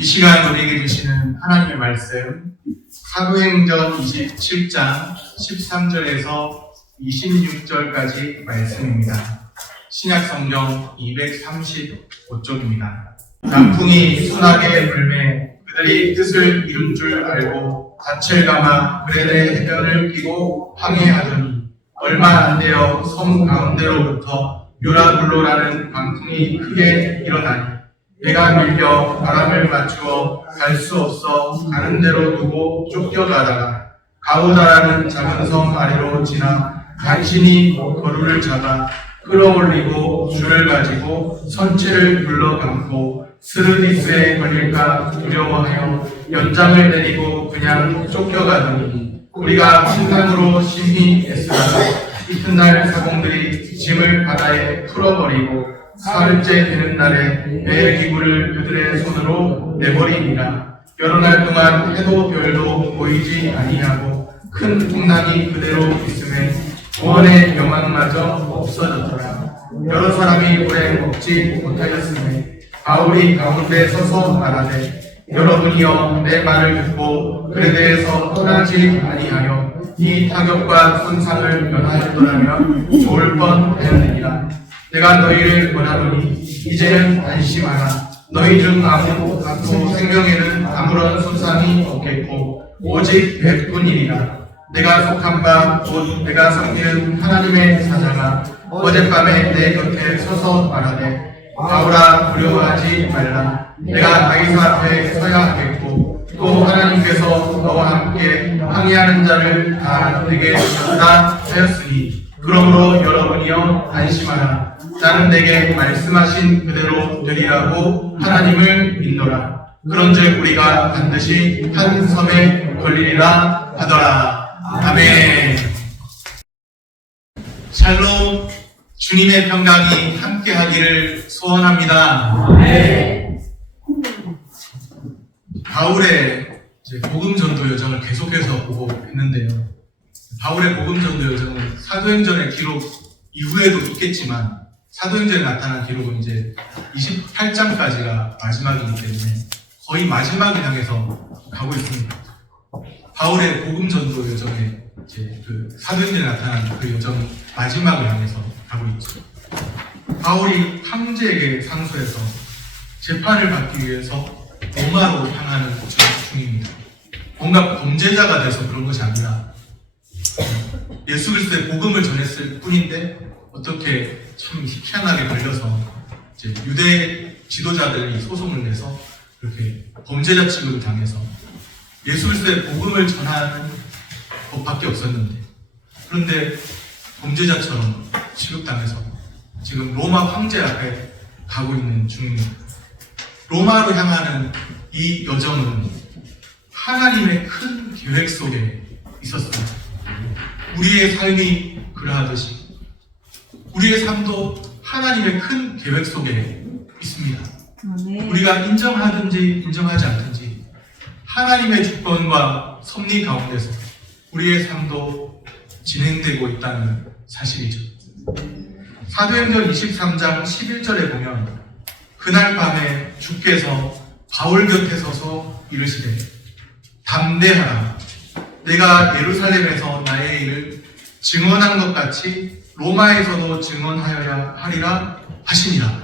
이 시간 우리에게 주시는 하나님의 말씀 사도행전 27장 13절에서 26절까지 말씀입니다. 신약성경 235쪽입니다. 남풍이 순하게 불매 그들이 뜻을 이룬 줄 알고 닻을 감아 그레네 해변을 끼고 항해하더니 얼마 안 되어 섬 가운데로부터 유라굴로라는 광풍이 크게 일어나니 배가 밀려 바람을 맞추어 갈 수 없어 가는 대로 두고 쫓겨가다가 가우다라는 작은 섬 아래로 지나 간신히 거루를 잡아 끌어올리고 줄을 가지고 선체를 둘러감고 스르디스에 걸릴까 두려워하여 연장을 내리고 그냥 쫓겨가더니 우리가 신상으로 심히 애쓰다가 이튿날 사공들이 짐을 바다에 풀어버리고 사흘째 되는 날에 배의 기구를 그들의 손으로 내버리니라. 여러 날 동안 해도 별도 보이지 아니하고 큰 풍랑이 그대로 있음에 구원의 영광마저 없어졌더라. 여러 사람이 오래 먹지 못하였음에 바울이 가운데 서서 말하되 여러분이여 내 말을 듣고 그레네에서 떠나지 아니하여 이 타격과 손상을 면하였더라면 좋을 뻔하였느니라. 내가 너희를 권하노니 이제는 안심하라. 너희 중 아무도 생명에는 아무런 손상이 없겠고 오직 배뿐이니라. 내가 속한 바 곧 내가 섬기는 하나님의 사자가 어젯밤에 내 곁에 서서 말하되 바울아 두려워하지 말라. 내가 나이사 앞에 서야 하겠고 또 하나님께서 너와 함께 항해하는 자를 다 내게 주셨다 하였으니 그러므로 여러분이여 안심하라. 나는 내게 말씀하신 그대로 되리라고 하나님을 믿노라. 그런즉 우리가 반드시 한 섬에 걸리리라 하더라. 아멘. 샬롬. 주님의 평강이 함께하기를 소원합니다. 아멘. 바울의 복음 전도 여정을 계속해서 보고 있는데요. 바울의 복음 전도 여정은 사도행전의 기록 이후에도 있겠지만 사도행전에 나타난 기록은 이제 28장까지가 마지막이기 때문에 거의 마지막을 향해서 가고 있습니다. 바울의 복음 전도 여정에 이제 그 사도행전에 나타난 그 여정 마지막을 향해서 가고 있죠. 바울이 황제에게 상소해서 재판을 받기 위해서 로마로 향하는 중입니다. 뭔가 범죄자가 돼서 그런 것이 아니라 예수 그리스도의 복음을 전했을 뿐인데 어떻게 참 희한하게 걸려서 이제 유대 지도자들이 소송을 내서 그렇게 범죄자 취급을 당해서 예수 그리스도의 복음을 전하는 법밖에 없었는데 그런데 범죄자처럼 취급당해서 지금 로마 황제 앞에 가고 있는 중입니다. 로마로 향하는 이 여정은 하나님의 큰 계획 속에 있었습니다. 우리의 삶이 그러하듯이 우리의 삶도 하나님의 큰 계획 속에 있습니다. 우리가 인정하든지 인정하지 않든지 하나님의 주권과 섭리 가운데서 우리의 삶도 진행되고 있다는 사실이죠. 사도행전 23장 11절에 보면 그날 밤에 주께서 바울 곁에 서서 이르시되 담대하라. 내가 예루살렘에서 나의 일을 증언한 것 같이 로마에서도 증언하여야 하리라 하시니라.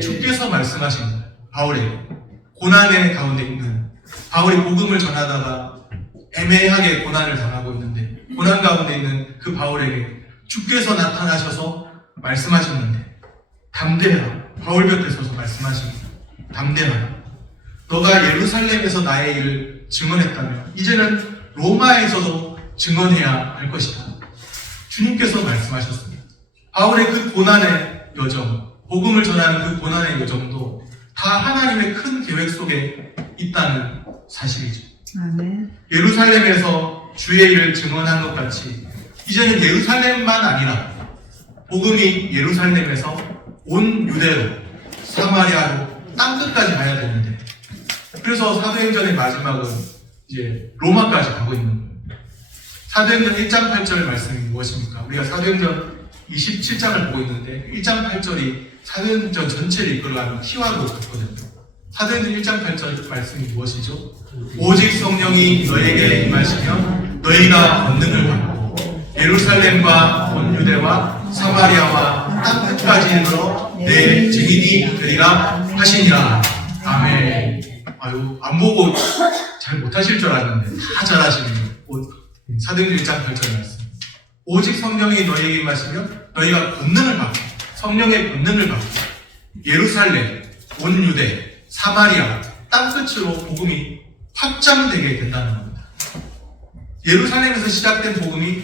주께서 말씀하신 거예요. 바울에게 고난의 가운데 있는 바울이 복음을 전하다가 애매하게 고난을 당하고 있는데 고난 가운데 있는 그 바울에게 주께서 나타나셔서 말씀하셨는데 담대하라. 바울 곁에 서서 말씀하십니다. 담대하라. 너가 예루살렘에서 나의 일을 증언했다면 이제는 로마에서도 증언해야 할 것이다. 주님께서 말씀하셨습니다. 바울의 그 고난의 여정, 복음을 전하는 그 고난의 여정도 다 하나님의 큰 계획 속에 있다는 사실이죠. 아멘. 예루살렘에서 주의 일을 증언한 것 같이 이제는 예루살렘만 아니라 복음이 예루살렘에서 온 유대로 사마리아로 땅끝까지 가야 되는데 그래서 사도행전의 마지막은 이제 로마까지 가고 있는 거예요. 사도행전 1장 8절 말씀이 무엇입니까? 우리가 사도행전 27장을 보고 있는데 1장 8절이 사도행전 전체를 이끌어가는 키워드 같거든요. 사도행전 1장 8절 말씀이 무엇이죠? 오직 성령이 너에게 임하시면 너희가 권능을 받고 예루살렘과 온 유대와 사마리아와 땅 끝까지 이르러 내 증인이 되리라 하시니라. 아멘. 아유, 안 보고 잘 못하실 줄 알았는데 다 잘하시네요. 사도행전 1장 8절 말씀. 오직 성령이 너희에게 임하시면 너희가 권능을 받고, 성령의 권능을 받고 예루살렘, 온 유대, 사마리아, 땅끝으로 복음이 확장되게 된다는 겁니다. 예루살렘에서 시작된 복음이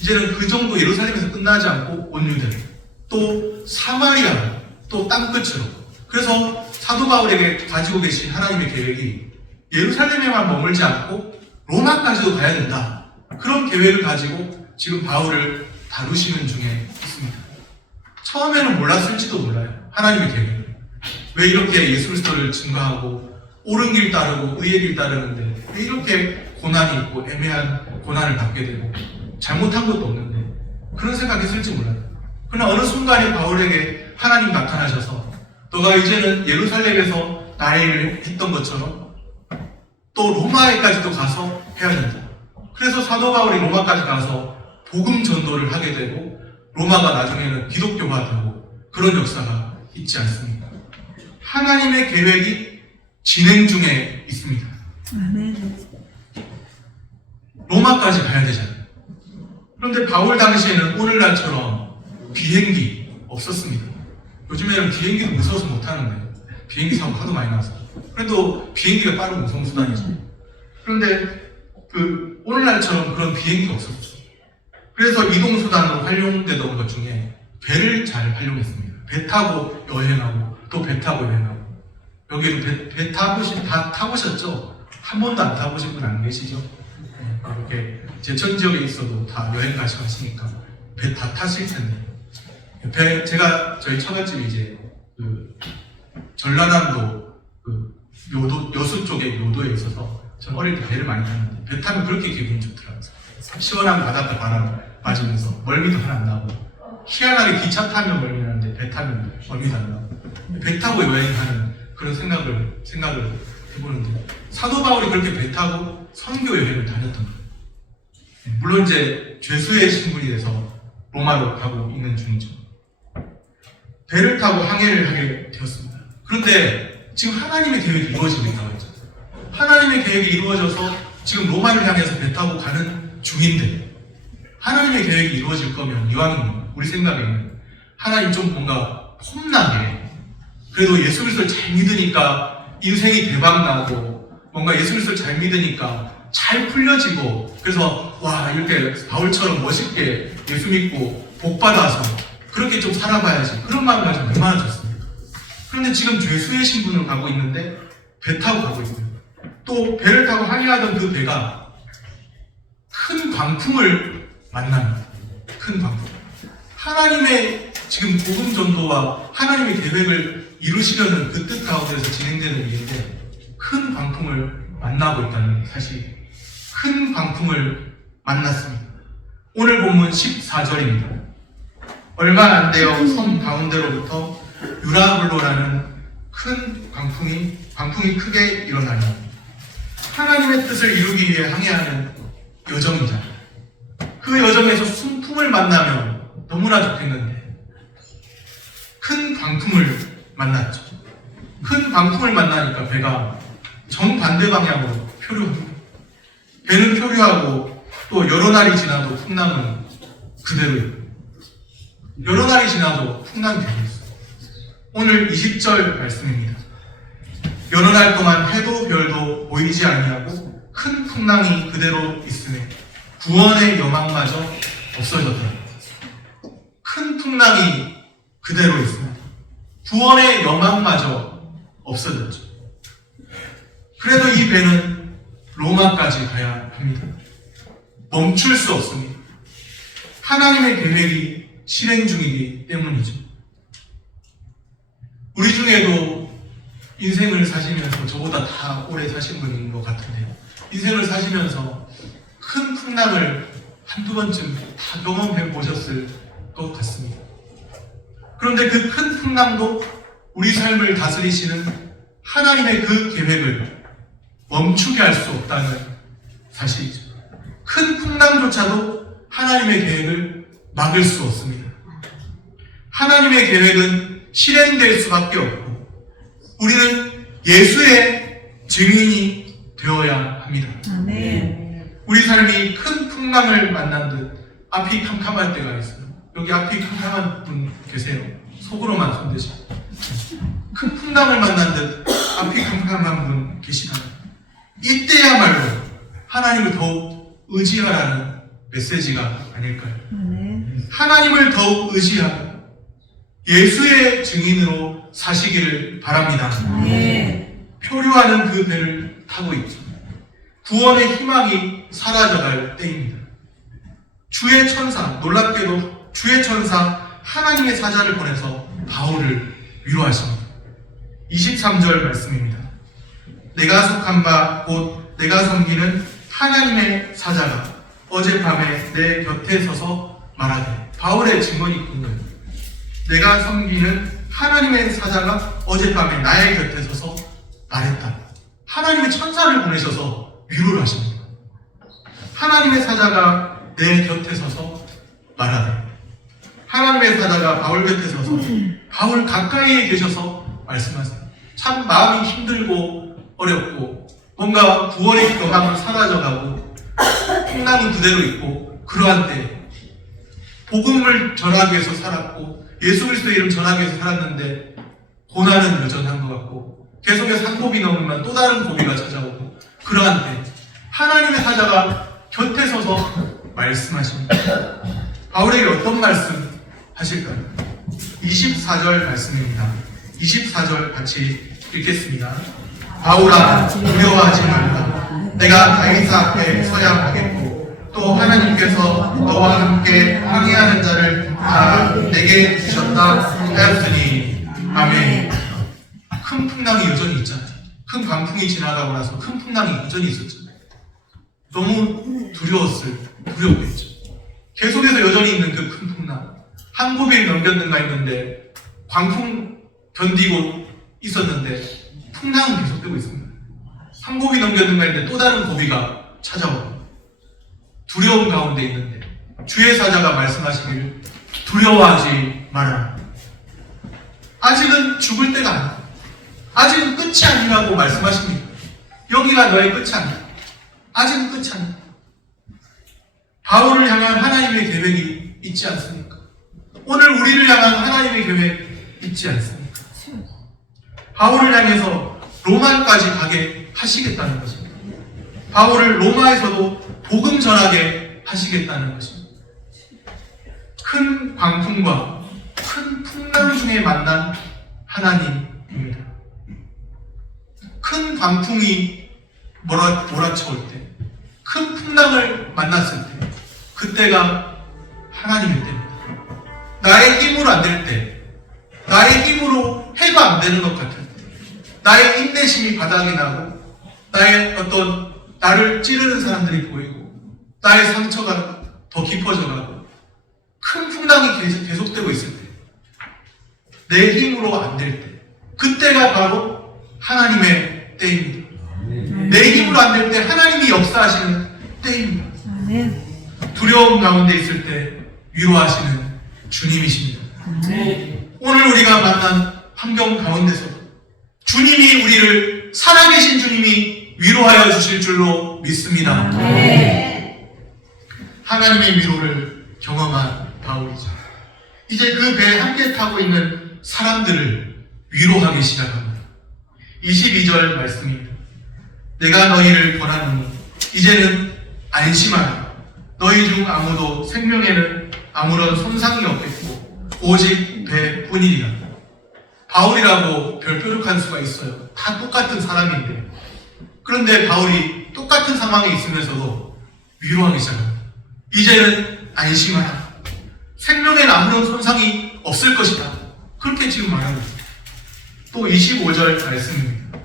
이제는 그 정도 예루살렘에서 끝나지 않고 온 유대, 또 사마리아, 또 땅끝으로. 그래서 사도 바울에게 가지고 계신 하나님의 계획이 예루살렘에만 머물지 않고 로마까지도 가야 된다. 그런 계획을 가지고 지금 바울을 다루시는 중에 있습니다. 처음에는 몰랐을지도 몰라요. 하나님의 계획을. 왜 이렇게 예수 그리스도를 증거하고 옳은 길 따르고 의의 길 따르는데 왜 이렇게 고난이 있고 애매한 고난을 받게 되고 잘못한 것도 없는데 그런 생각했을지 몰라요. 그러나 어느 순간에 바울에게 하나님 나타나셔서 너가 이제는 예루살렘에서 나일을 했던 것처럼 또 로마에까지도 가서 해야 된다. 그래서 사도 바울이 로마까지 가서 복음 전도를 하게 되고 로마가 나중에는 기독교화 되고 그런 역사가 있지 않습니까? 하나님의 계획이 진행 중에 있습니다. 로마까지 가야 되잖아요. 그런데 바울 당시에는 오늘날처럼 비행기 없었습니다. 요즘에는 비행기도 무서워서 못하는데 비행기 사고 하도 많이 나서 그래도 비행기가 빠른 운송수단이죠. 그런데 오늘날처럼 그런 비행기가 없었어요. 그래서 이동수단으로 활용되던 것 중에 배를 잘 활용했습니다. 배 타고 여행하고 또 배 타고 여행하고. 여기도 배 다 타보셨죠? 한 번도 안 타보신 분 안 계시죠? 이렇게 제천 지역에 있어도 다 여행 가시고 하시니까 배 다 타실 텐데. 제가 저희 처갓집이 이제 전라남도 여수 쪽에 요도에 있어서 전 어릴 때 배를 많이 탔는데 배 타면 그렇게 기분이 좋더라고요. 시원한 바닷가 바람 맞으면서 멀미도 하나 안 나고 희한하게 기차 타면 멀미 나는데 배 타면 멀미도 안 나고 배 타고 여행하는 그런 생각을 해보는데 사도 바울이 그렇게 배 타고 선교 여행을 다녔던 거예요. 물론 이제 죄수의 신분이 돼서 로마로 가고 있는 중이죠. 배를 타고 항해를 하게 되었습니다. 그런데 지금 하나님의 계획이 이루어지고 있죠. 하나님의 계획이 이루어져서 지금 로마를 향해서 배 타고 가는 중인데 하나님의 계획이 이루어질 거면 이왕이면 우리 생각에는 하나님 좀 뭔가 폼나게 그래도 예수 그리스도를 잘 믿으니까 인생이 대박나고 뭔가 예수 그리스도를 잘 믿으니까 잘 풀려지고 그래서 와 이렇게 바울처럼 멋있게 예수 믿고 복받아서 그렇게 좀 살아봐야지 그런 마음가짐이 얼마나 좋습니까? 그런데 지금 죄수의 신분을 가고 있는데 배 타고 가고 있고요. 또 배를 타고 항해하던 그 배가 큰 광풍을 만납니다. 큰 광풍. 하나님의 지금 복음 전도와 하나님의 계획을 이루시려는 그 뜻 가운데서 진행되는 일인데 큰 광풍을 만나고 있다는 사실. 큰 광풍을 만났습니다. 오늘 본문 14절입니다. 얼마 안 되어 섬 가운데로부터 유라굴로라는 큰 광풍이 크게 일어나니 하나님의 뜻을 이루기 위해 항해하는 여정이다. 그 여정에서 순풍을 만나면 너무나 좋겠는데 큰 광풍을 만났죠. 큰 광풍을 만나니까 배가 정반대 방향으로 표류합니다. 배는 표류하고 또 여러 날이 지나도 풍랑은 그대로예요. 여러 날이 지나도 풍랑이 되고 있어요. 오늘 20절 말씀입니다. 여러 날 동안 해도 별도 보이지 아니하고 큰 풍랑이 그대로 있으며 구원의 여망마저 없어졌다. 큰 풍랑이 그대로 있습니다. 구원의 여망마저 없어졌죠. 그래도 이 배는 로마까지 가야 합니다. 멈출 수 없습니다. 하나님의 계획이 실행 중이기 때문이죠. 우리 중에도 인생을 사시면서 저보다 다 오래 사신 분인 것 같은데요. 인생을 사시면서 큰 풍랑을 한두 번쯤 다 경험해 보셨을 것 같습니다. 그런데 그 큰 풍랑도 우리 삶을 다스리시는 하나님의 그 계획을 멈추게 할 수 없다는 사실이죠. 큰 풍랑조차도 하나님의 계획을 막을 수 없습니다. 하나님의 계획은 실행될 수밖에 없고 우리는 예수의 증인이 되어야 합니다. 아멘. 우리 삶이 큰 풍랑을 만난 듯 앞이 캄캄할 때가 있어요. 여기 앞이 캄캄한 분 계세요? 속으로만 손대시고. 큰 풍랑을 만난 듯 앞이 캄캄한 분 계시나요? 이때야말로 하나님을 더욱 의지하라는 메시지가 아닐까요? 아멘. 하나님을 더욱 의지하고 예수의 증인으로 사시기를 바랍니다. 아멘. 표류하는 그 배를 타고 있죠. 구원의 희망이 사라져갈 때입니다. 주의 천사, 놀랍게도 주의 천사 하나님의 사자를 보내서 바울을 위로하십니다. 23절 말씀입니다. 내가 속한 바 곧 내가 섬기는 하나님의 사자가 어젯밤에 내 곁에 서서 말하되, 바울의 증언이 있군요. 내가 섬기는 하나님의 사자가 어젯밤에 나의 곁에 서서 말했다. 하나님의 천사를 보내셔서 위로를 하십니다. 하나님의 사자가 내 곁에 서서 말하되, 하나님의 사자가 바울 곁에 서서 바울 가까이에 계셔서 말씀하세요. 참 마음이 힘들고 어렵고 뭔가 구원의 경험은 사라져가고 풍랑은 그대로 있고 그러한 때 복음을 전하기 위해서 살았고 예수 그리스도의 이름 전하기 위해서 살았는데 고난은 여전한 것 같고 계속해서 한 고비 넘으면 또 다른 고비가 찾아오고 그러한 때 하나님의 사자가 곁에 서서 말씀하십니다. 바울에게 어떤 말씀 하실까요? 24절 말씀입니다. 24절 같이 읽겠습니다. 바울아, 두려워하지 말라. 내가 다윗 앞에 서야 하겠고 또 하나님께서 너와 함께 항해하는 자를 다 내게 주셨다 하였으니. 아멘. 큰 풍랑이 여전히 있잖아요. 큰 강풍이 지나가고 나서 큰 풍랑이 여전히 있었잖아요. 너무 두려웠겠죠. 계속해서 여전히 있는 그 큰 풍랑. 한 고비를 넘겼는가 했는데 광풍 견디고 있었는데 풍랑은 계속되고 있습니다. 한 고비 넘겼는가 했는데 또 다른 고비가 찾아오고 두려움 가운데 있는데 주의 사자가 말씀하시기를 두려워하지 마라. 아직은 죽을 때가 아니다. 아직은 끝이 아니라고 말씀하십니다. 여기가 너의 끝이 아니다. 아직은 끝이 아니다. 바울을 향한 하나님의 계획이 있지 않습니까? 오늘 우리를 향한 하나님의 계획 있지 않습니까? 바울을 향해서 로마까지 가게 하시겠다는 것입니다. 바울을 로마에서도 복음 전하게 하시겠다는 것입니다. 큰 광풍과 큰 풍랑 중에 만난 하나님입니다. 큰 광풍이 몰아쳐올 때, 큰 풍랑을 만났을 때, 그때가 하나님의 때입니다. 나의 힘으로 안 될 때, 나의 힘으로 해도 안 되는 것 같을 때, 나의 인내심이 바닥이 나고, 나의 어떤 나를 찌르는 사람들이 보이고, 나의 상처가 더 깊어져 가고, 큰 풍랑이 계속되고 있을 때, 내 힘으로 안 될 때, 그때가 바로 하나님의 때입니다. 내 힘으로 안 될 때 하나님이 역사하시는 때입니다. 두려움 가운데 있을 때 위로하시는 주님이십니다. 오늘 우리가 만난 환경 가운데서도 주님이 우리를 살아계신 주님이 위로하여 주실 줄로 믿습니다. 하나님의 위로를 경험한 바울이죠. 이제 그 배에 함께 타고 있는 사람들을 위로하기 시작합니다. 22절 말씀입니다. 내가 너희를 권하노니 이제는 안심하라. 너희 중 아무도 생명에는 아무런 손상이 없겠고 오직 배뿐이리라. 바울이라고 별뾰룩한 수가 있어요. 다 똑같은 사람인데. 그런데 바울이 똑같은 상황에 있으면서도 위로하기 시작합니다. 이제는 안심하라. 생명에는 아무런 손상이 없을 것이다. 그렇게 지금 말하고 있습니다. 또 25절 말씀입니다.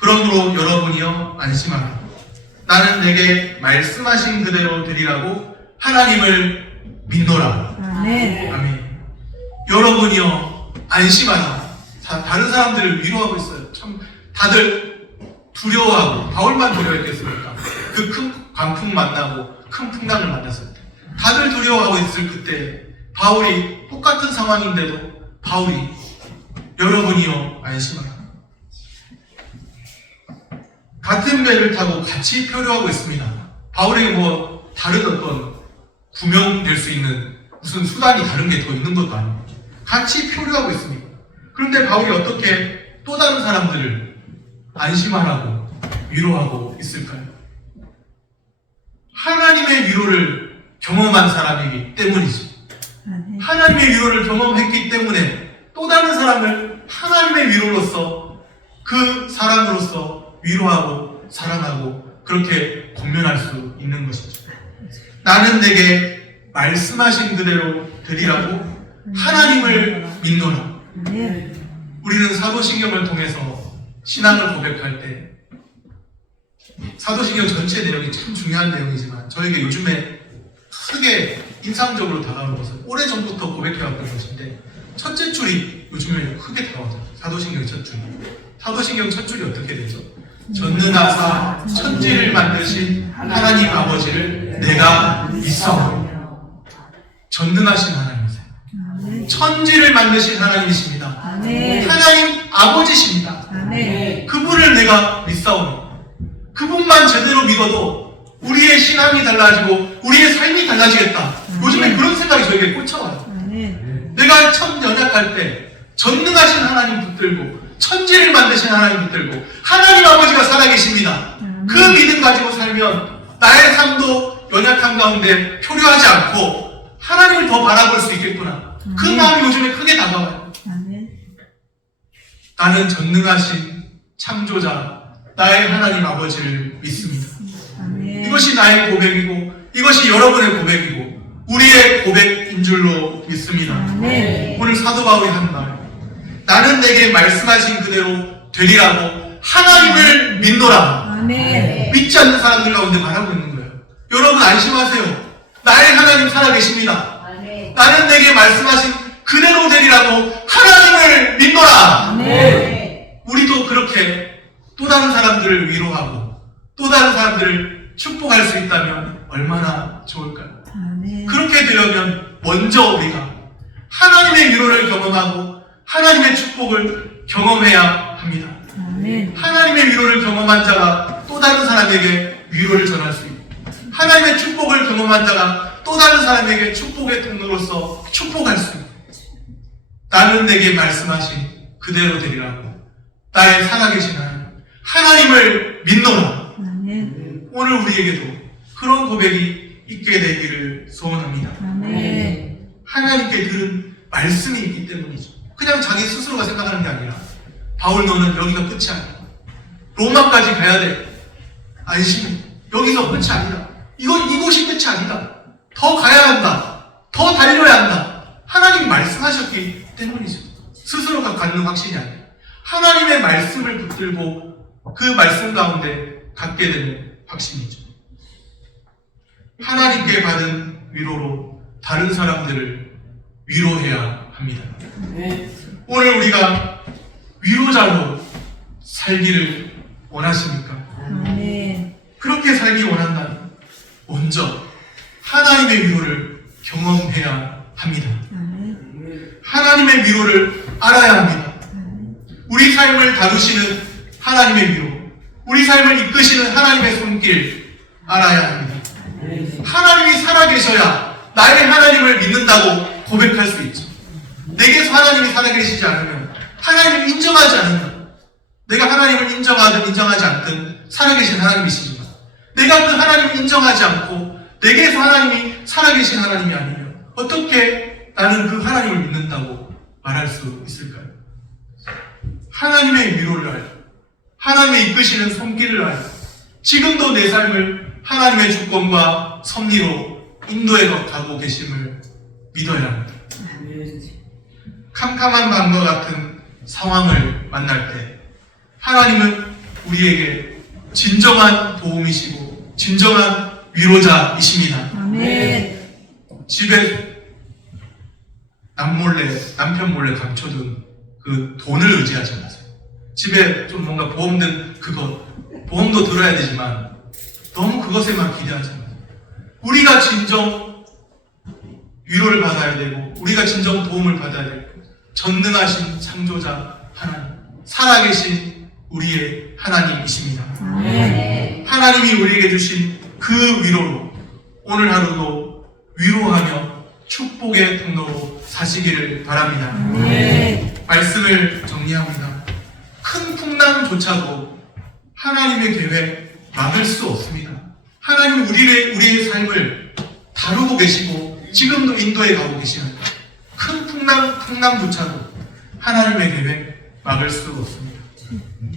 그러므로 여러분이여 안심하라. 나는 내게 말씀하신 그대로 되리라고 하나님을 믿노라. 아멘. 여러분이여 안심하라. 다른 사람들을 위로하고 있어요. 참 다들 두려워하고, 바울만 두려워했겠습니까? 그 큰 광풍 만나고 큰 풍랑을 만났을 때 다들 두려워하고 있을 그때 바울이 똑같은 상황인데도 바울이 여러분이요 안심하라. 같은 배를 타고 같이 표류하고 있습니다. 바울에게 뭐 다른 어떤 구명될 수 있는 무슨 수단이 다른 게 더 있는 것도 아니고 같이 표류하고 있습니다. 그런데 바울이 어떻게 또 다른 사람들을 안심하라고 위로하고 있을까요? 하나님의 위로를 경험한 사람이기 때문이죠. 하나님의 위로를 경험했기 때문에 또 다른 사람을 하나님의 위로로서 그 사람으로서 위로하고 사랑하고 그렇게 권면할 수 있는 것이죠. 나는 내게 말씀하신 그대로 되리라고 하나님을 믿노라. 우리는 사도신경을 통해서 신앙을 고백할 때 사도신경 전체 내용이 참 중요한 내용이지만 저에게 요즘에 크게 인상적으로 다가오는 것은 오래전부터 고백해왔던 것인데 첫째 줄이 요즘에 크게 다가오죠. 사도신경 첫 줄이. 사도신경 첫 줄이 어떻게 되죠? 전능하사 천지를 만드신 하나님 아버지를 내가 믿사오니. 전능하신 하나님이세요. 천지를 만드신 하나님이십니다. 하나님 아버지십니다. 그분을 내가 믿사오니. 그분만 제대로 믿어도 우리의 신앙이 달라지고 우리의 삶이 달라지겠다. 요즘에 그런 생각이 저에게 꽂혀와요. 내가 참 연약할 때 전능하신 하나님 붙들고 천지를 만드신 하나님 붙들고 하나님 아버지가 살아계십니다. 그 믿음 가지고 살면 나의 삶도 연약한 가운데 표류하지 않고 하나님을 더 바라볼 수 있겠구나. 그 마음이 요즘에 크게 다가와요. 나는 전능하신 창조자 나의 하나님 아버지를 믿습니다. 이것이 나의 고백이고 이것이 여러분의 고백이고 우리의 고백인 줄로 믿습니다. 오늘 사도 바울이 한 말, 나는 내게 말씀하신 그대로 되리라고 하나님을 믿노라. 믿지 않는 사람들 가운데 말하고 있는 거예요. 여러분 안심하세요. 나의 하나님 살아계십니다. 나는 내게 말씀하신 그대로 되리라고 하나님을 믿노라. 우리도 그렇게 또 다른 사람들을 위로하고 또 다른 사람들을 축복할 수 있다면 얼마나 좋을까요? 그렇게 되려면 먼저 우리가 하나님의 위로를 경험하고 하나님의 축복을 경험해야 합니다. 하나님의 위로를 경험한 자가 또 다른 사람에게 위로를 전할 수 있고 하나님의 축복을 경험한 자가 또 다른 사람에게 축복의 통로로서 축복할 수 있고 나는 내게 말씀하신 그대로 되리라고 나의 살아계신 하나님을 믿노라. 오늘 우리에게도 그런 고백이 있게 되기를 소원합니다. 하나님께 들은 말씀이 있기 때문이죠. 그냥 자기 스스로가 생각하는 게 아니라 바울 너는 여기가 끝이 아니다. 로마까지 가야 돼. 안심해. 여기서 끝이 아니다. 이곳이 끝이 아니다. 더 가야 한다. 더 달려야 한다. 하나님이 말씀하셨기 때문이죠. 스스로가 갖는 확신이 아니라 하나님의 말씀을 붙들고 그 말씀 가운데 갖게 되는 확신이죠. 하나님께 받은 위로로 다른 사람들을 위로해야 합니다. 오늘 우리가 위로자로 살기를 원하십니까? 그렇게 살기 원한다면 먼저 하나님의 위로를 경험해야 합니다. 하나님의 위로를 알아야 합니다. 우리 삶을 다루시는 하나님의 위로, 우리 삶을 이끄시는 하나님의 손길 알아야 합니다. 하나님이 살아계셔야 나의 하나님을 믿는다고 고백할 수 있죠. 내게서 하나님이 살아계시지 않으면 하나님을 인정하지 않으면 내가 하나님을 인정하든 인정하지 않든 살아계신 하나님이시지만 내가 그 하나님을 인정하지 않고 내게서 하나님이 살아계신 하나님이 아니면 어떻게 나는 그 하나님을 믿는다고 말할 수 있을까요? 하나님의 위로를 알고 하나님의 이끄시는 손길을 알고 지금도 내 삶을 하나님의 주권과 섭리로 인도해 가고 계심을 믿어야 합니다. 캄캄한 밤과 같은 상황을 만날 때 하나님은 우리에게 진정한 도움이시고 진정한 위로자이십니다. 집에 남편 몰래 감춰둔 그 돈을 의지하지 마세요. 집에 좀 뭔가 보험 든 그것, 보험도 들어야 되지만 너무 그것에만 기대하지 마세요. 우리가 진정 위로를 받아야 되고 우리가 진정 도움을 받아야 되고 전능하신 창조자 하나님, 살아계신 우리의 하나님이십니다. 아멘. 하나님이 우리에게 주신 그 위로로 오늘 하루도 위로하며 축복의 통로로 사시기를 바랍니다. 아멘. 말씀을 정리합니다. 큰 풍랑조차도 하나님의 계획 막을 수 없습니다. 하나님 우리의 삶을 다루고 계시고 지금도 인도에 가고 계시는 큰 풍랑조차도 하나님의 계획 막을 수 없습니다.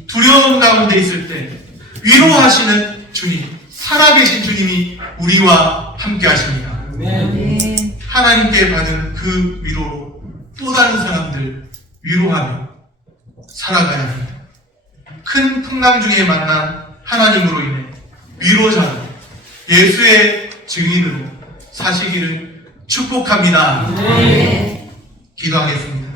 두려움 가운데 있을 때 위로하시는 주님, 살아계신 주님이 우리와 함께 하십니다. 아멘. 하나님께 받은 그 위로로 또 다른 사람들 위로하며 살아가야 합니다. 큰 풍랑 중에 만난 하나님으로 인해 위로자로 예수의 증인으로 사시기를 축복합니다. 아멘. 기도하겠습니다.